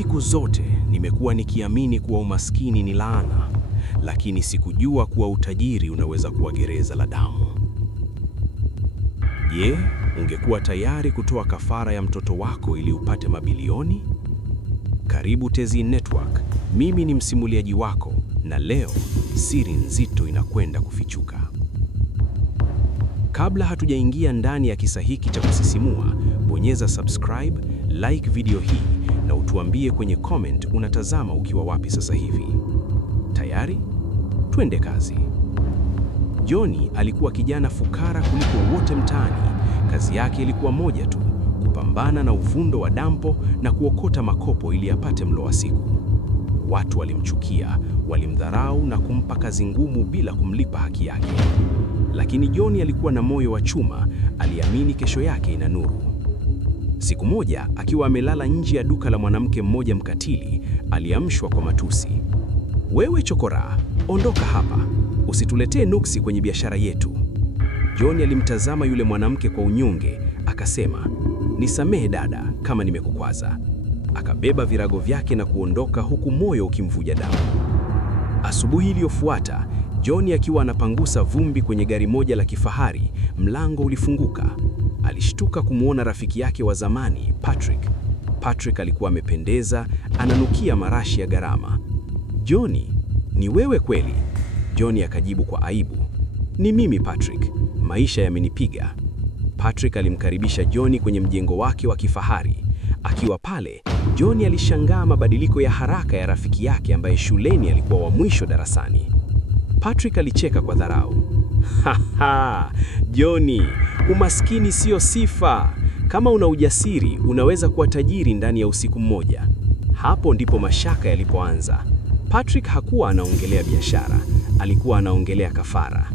Siku zote nimekuwa nikiamini kuwa umaskini ni laana, lakini sikujua kuwa utajiri unaweza kuwa gereza la damu. Je, ungekuwa tayari kutoa kafara ya mtoto wako ili upate mabilioni? Karibu Tezi Network. Mimi ni msimuliaji wako na leo siri nzito inakwenda kufichuka. Kabla hatujaingia ndani ya kisa hiki cha kusisimua, bonyeza subscribe, like video hii na utuambie kwenye comment unatazama ukiwa wapi sasa hivi. Tayari? Twende kazi. Johnny alikuwa kijana fukara kuliko wote mtaani. Kazi yake ilikuwa moja tu, kupambana na uvundo wa dampo na kuokota makopo ili apate mlo wa siku. Watu walimchukia, walimdharau na kumpa kazi ngumu bila kumlipa haki yake. Lakini Johnny alikuwa na moyo wa chuma, aliamini kesho yake ina nuru. Siku moja, akiwa amelala nje ya duka la mwanamke mmoja mkatili, aliamshwa kwa matusi. "Wewe chokora, ondoka hapa. Usituletee nuksi kwenye biashara yetu." Johnny alimtazama yule mwanamke kwa unyonge, akasema, "Nisamehe dada kama nimekukwaza." Akabeba virago vyake na kuondoka huku moyo ukimvuja damu. Asubuhi iliyofuata, Johnny akiwa anapangusa vumbi kwenye gari moja la kifahari, mlango ulifunguka. Alishtuka kumwona rafiki yake wa zamani, Patrick. Patrick alikuwa amependeza, ananukia marashi ya gharama. "Johnny, ni wewe kweli?" Johnny akajibu kwa aibu, "Ni mimi Patrick, maisha yamenipiga." Patrick alimkaribisha Johnny kwenye mjengo wake wa kifahari. Akiwa pale, Johnny alishangaa mabadiliko ya haraka ya rafiki yake ambaye shuleni alikuwa wa mwisho darasani. Patrick alicheka kwa dharau. "Haha, Johnny, umaskini sio sifa. Kama una ujasiri, unaweza kuwa tajiri ndani ya usiku mmoja." Hapo ndipo mashaka yalipoanza. Patrick hakuwa anaongelea biashara, alikuwa anaongelea kafara.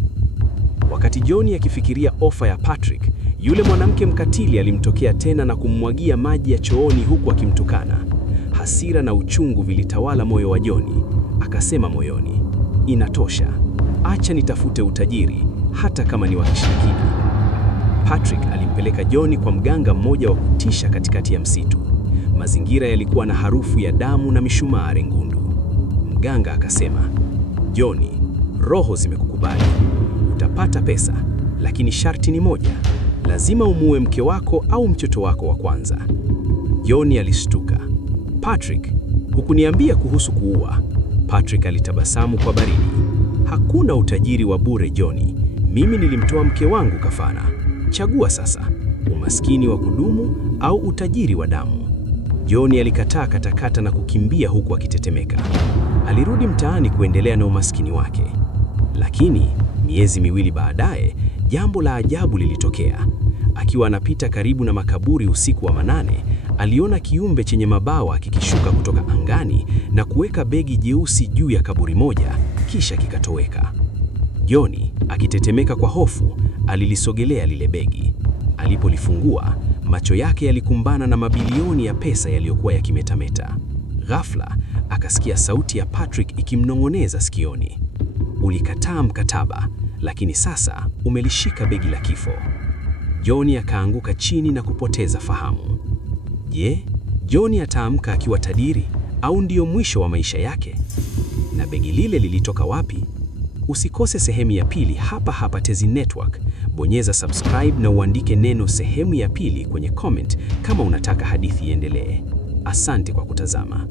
Wakati Johnny akifikiria ofa ya Patrick, yule mwanamke mkatili alimtokea tena na kummwagia maji ya chooni huku akimtukana. Hasira na uchungu vilitawala moyo wa Johnny. Akasema moyoni, "Inatosha. Acha nitafute utajiri, hata kama ni wa kishirikina." Patrick alimpeleka Johnny kwa mganga mmoja wa kutisha katikati ya msitu. Mazingira yalikuwa na harufu ya damu na mishumaa ngundu. Mganga akasema, "Johnny, roho zimekukubali. Utapata pesa, lakini sharti ni moja. Lazima umuue mke wako au mtoto wako wa kwanza." Johnny alishtuka. "Patrick, hukuniambia kuhusu kuua." Patrick alitabasamu kwa baridi. "Hakuna utajiri wa bure Johnny. Mimi nilimtoa mke wangu kafara. Chagua sasa, umaskini wa kudumu au utajiri wa damu." Johnny alikataa katakata na kukimbia huku akitetemeka. Alirudi mtaani kuendelea na umaskini wake. Lakini miezi miwili baadaye, jambo la ajabu lilitokea. Akiwa anapita karibu na makaburi usiku wa manane, aliona kiumbe chenye mabawa kikishuka kutoka angani na kuweka begi jeusi juu ya kaburi moja, kisha kikatoweka. Johnny, akitetemeka kwa hofu, alilisogelea lile begi. Alipolifungua, macho yake yalikumbana na mabilioni ya pesa yaliyokuwa yakimetameta. Ghafla, akasikia sauti ya Patrick ikimnong'oneza sikioni, "Ulikataa mkataba, lakini sasa umelishika begi la kifo." Johnny akaanguka chini na kupoteza fahamu. Je, Johnny ataamka akiwa tajiri au ndiyo mwisho wa maisha yake? Na begi lile lilitoka wapi? Usikose sehemu ya pili hapa hapa Tezi Network. Bonyeza subscribe na uandike neno sehemu ya pili kwenye comment kama unataka hadithi iendelee. Asante kwa kutazama.